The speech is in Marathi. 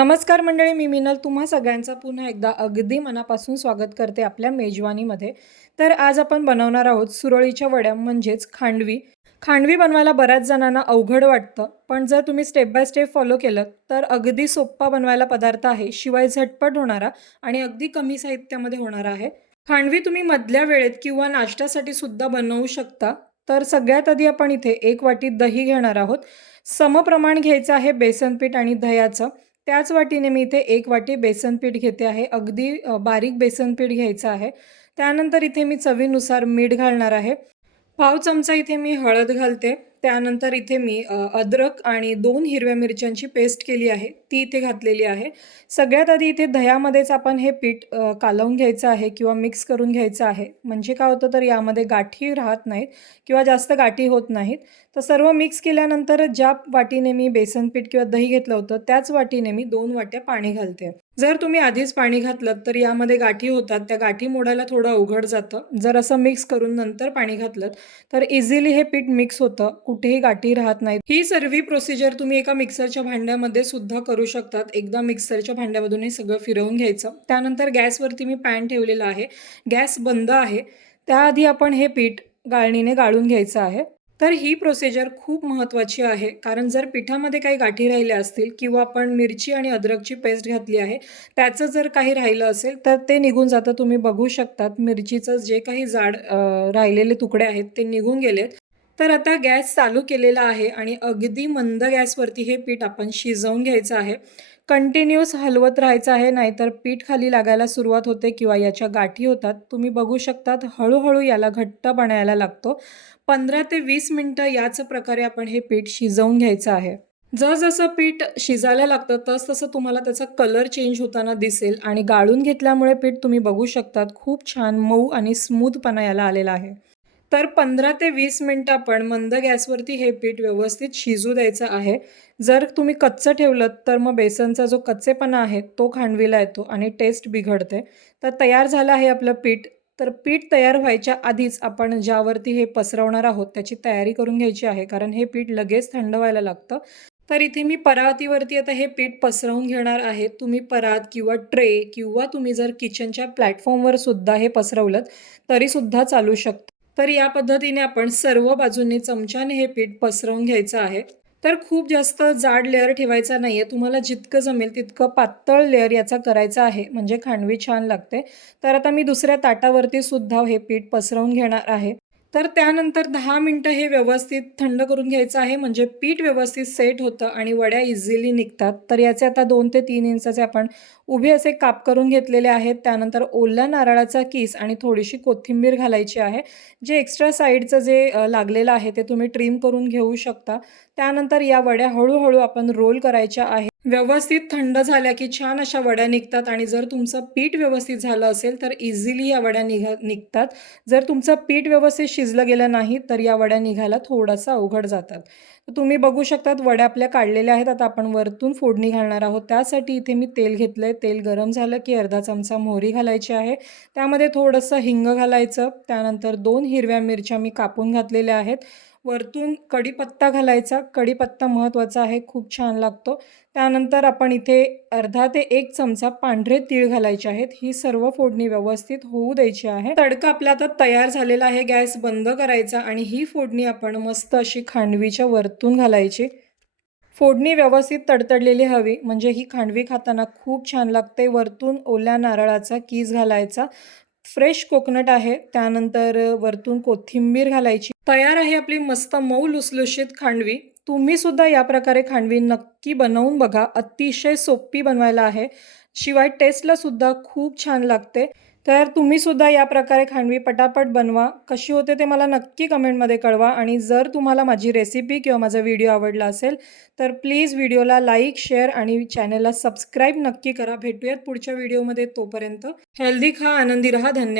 नमस्कार मंडळी, मी मिनल तुम्हा सगळ्यांचं पुन्हा एकदा अगदी मनापासून स्वागत करते आपल्या मेजवानीमध्ये। तर आज आपण बनवणार आहोत सुरळीच्या वड्या म्हणजेच खांडवी। खांडवी बनवायला बऱ्याच जणांना अवघड वाटतं, पण जर तुम्ही स्टेप बाय स्टेप फॉलो केलं तर अगदी सोपा बनवायला पदार्थ आहे, शिवाय झटपट होणारा आणि अगदी कमी साहित्यामध्ये होणारा आहे। खांडवी तुम्ही मधल्या वेळेत किंवा नाश्त्यासाठी सुद्धा बनवू शकता। तर सगळ्यात आधी आपण इथे 1 वाटी दही घेणार आहोत। समप्रमाण घ्यायचं आहे बेसन पीठ आणि दह्याचं। त्याच वाटीने मी इथे 1 वाटी बेसन पीठ घेते आहे। अगदी बारीक बेसन पीठ घ्यायचं आहे। त्यानंतर इथे मी चवीनुसार मीठ घालणार आहे। पाव चमचा इथे मी हळद घालते। त्यानंतर इथे मी अद्रक आणि 2 हिरव्या मिरच्यांची पेस्ट केली आहे, ती इथे घातलेली आहे। सगळ्यात आधी इथे दह्यामध्येच आपण हे पीठ कालवून घ्यायचं आहे किंवा मिक्स करून घ्यायचं आहे। म्हणजे काय होतं तर यामध्ये गाठी राहत नाहीत किंवा जास्त गाठी होत नाहीत। तर सर्व मिक्स केल्यानंतर ज्या वाटीने मी बेसन पीठ किंवा दही घेतलं होतं त्याच वाटीने मी 2 वाट्या पाणी घालते। जर तुम्ही आधीच पाणी घातलं तर यामध्ये गाठी होतात, त्या गाठी मोडायला थोडं अवघड जातं। जर असं मिक्स करून नंतर पाणी घातलं तर इझिली हे पीठ मिक्स होतं, कुठेही गाठी राहत नाहीत। ही सर्व प्रोसिजर तुम्ही एका मिक्सरच्या भांड्यामध्ये सुद्धा करू शकतात। एकदा मिक्सरच्या भांड्यामधून हे सगळं फिरवून घ्यायचं। त्यानंतर गॅसवरती मी पॅन ठेवलेला आहे, गॅस बंद आहे। त्याआधी आपण हे पीठ गाळणीने गाळून घ्यायचं आहे। तर ही प्रोसिजर खूप महत्त्वाची आहे, कारण जर पिठामध्ये काही गाठी राहिल्या असतील किंवा आपण मिरची आणि अद्रकची पेस्ट घातली आहे त्याचं जर काही राहिलं असेल तर ते निघून जातं। तुम्ही बघू शकतात मिरचीचं जे काही जाड राहिलेले तुकडे आहेत ते निघून गेलेत। तर आता गॅस चालू केलेला आहे आणि अगदी मंद गॅसवरती हे पीठ आपण शिजवून घ्यायचं आहे। कंटिन्यूअस हलवत राहायचं आहे, नाहीतर पीठ खाली लागायला सुरुवात होते किंवा याच्या गाठी होतात। तुम्ही बघू शकतात हळूहळू याला घट्ट बनायला लागतो। 15 ते 20 मिनिटं याच प्रकारे आपण हे पीठ शिजवून घ्यायचं आहे। जसं पीठ शिजायला लागतं तसं तुम्हाला त्याचा कलर चेंज होताना दिसेल आणि गाळून घेतल्यामुळे पीठ तुम्ही बघू शकतात खूप छान मऊ आणि स्मूथपणा याला आलेला आहे। तर 15 ते 20 मिनिटं आपण मंद गॅसवरती हे पीठ व्यवस्थित शिजू द्यायचं आहे। जर तुम्ही कच्चं ठेवलं तर मग बेसनचा जो कच्चेपणा आहे तो खांडवीला येतो आणि टेस्ट बिघडते। तर तयार झालं आहे आपलं पीठ। तर पीठ तयार व्हायच्या आधीच आपण ज्यावरती हे पसरवणार आहोत त्याची तयारी करून घ्यायची आहे, कारण हे पीठ लगेच थंड व्हायला लागतं। तर इथे मी परातीवरती आता हे पीठ पसरवून घेणार आहे। तुम्ही परात किंवा ट्रे किंवा तुम्ही जर किचनच्या प्लॅटफॉर्मवर सुद्धा हे पसरवलं तरी सुद्धा चालू शकतं। तर या पद्धतीने आपण सर्व बाजूंनी चमच्याने हे पीठ पसरवून घ्यायचं आहे। तर खूप जास्त जाड लेयर ठेवायचा नाहीये, तुम्हाला जितकं जमेल तितकं पातळ लेयर याचा करायचा आहे, म्हणजे खांडवी छान लागते। तर आता मी दुसऱ्या ताटावरती सुद्धा हे पीठ पसरवून घेणार आहे। तर त्यानंतर 10 मिनिटं हे व्यवस्थित थंड करून घ्यायचं आहे, म्हणजे पीठ व्यवस्थित सेट होतं आणि वड्या इझिली निघतात। तर याचे आता 2 ते 3 इंचाचे आपण उभे असे काप करून घेतलेले आहेत। त्यानंतर ओल्या नारळाचा किस आणि थोडीशी कोथिंबीर घालायची आहे। जे एक्स्ट्रा साईडचं जे लागलेलं आहे ते तुम्ही ट्रिम करून घेऊ शकता। त्यानंतर या वड्या हळूहळू आपण रोल करायच्या आहे। व्यवस्थित थंड झाल्या की छान अशा वड्या निघतात आणि जर तुमचं पीठ व्यवस्थित झालं असेल तर इझिली या वड्या निघतात। जर तुमचं पीठ व्यवस्थित शिजलं गेलं नाही तर या वड्या निघायला थोडासा अवघड जातात। तर तुम्ही बघू शकतात वड्या आपल्या काढलेल्या आहेत। आता आपण वरतून फोडणी घालणार आहोत। त्यासाठी इथे मी तेल घेतलंय। तेल गरम झालं की अर्धा चमचा मोहरी घालायची आहे। त्यामध्ये थोडंसं हिंग घालायचं। त्यानंतर 2 हिरव्या मिरच्या मी कापून घातलेल्या आहेत। वरतून कढीपत्ता घालायचा। कढीपत्ता महत्त्वाचा आहे, खूप छान लागतो। त्यानंतर आपण इथे अर्धा ते 1 चमचा पांढरे तीळ घालायचे आहेत। ही सर्व फोडणी व्यवस्थित होऊ द्यायची आहे। तडका आपला आता तयार झालेला आहे। गॅस बंद करायचा आणि ही फोडणी आपण मस्त अशी खांडवीच्या वरतून घालायची। फोडणी व्यवस्थित तडतडलेली हवी, म्हणजे ही खांडवी खाताना खूप छान लागते। वरतून ओल्या नारळाचा कीस घालायचा। फ्रेश कोकोनट आहे। त्यानंतर वरतून कोथिंबीर घालायची। तयार आहे आपली मस्त मऊ लुसलुशीत खांडवी। तुम्ही सुद्धा या प्रकारे खांडवी नक्की बनवून बघा। अतिशय सोपी बनवायला आहे, शिवाय टेस्टला सुद्धा खूप छान लागते। तर तुम्ही सुद्धा या प्रकारे खांडवी पटापट बनवा। कशी होते ते मला नक्की कमेंटमध्ये कळवा आणि जर तुम्हाला माझी रेसिपी किंवा माझा व्हिडिओ आवडला असेल तर प्लीज व्हिडिओला लाईक, शेअर आणि चॅनलला सबस्क्राईब नक्की करा। भेटूयात पुढच्या व्हिडिओमध्ये। तोपर्यंत हेल्दी खा, आनंदी रहा। धन्यवाद।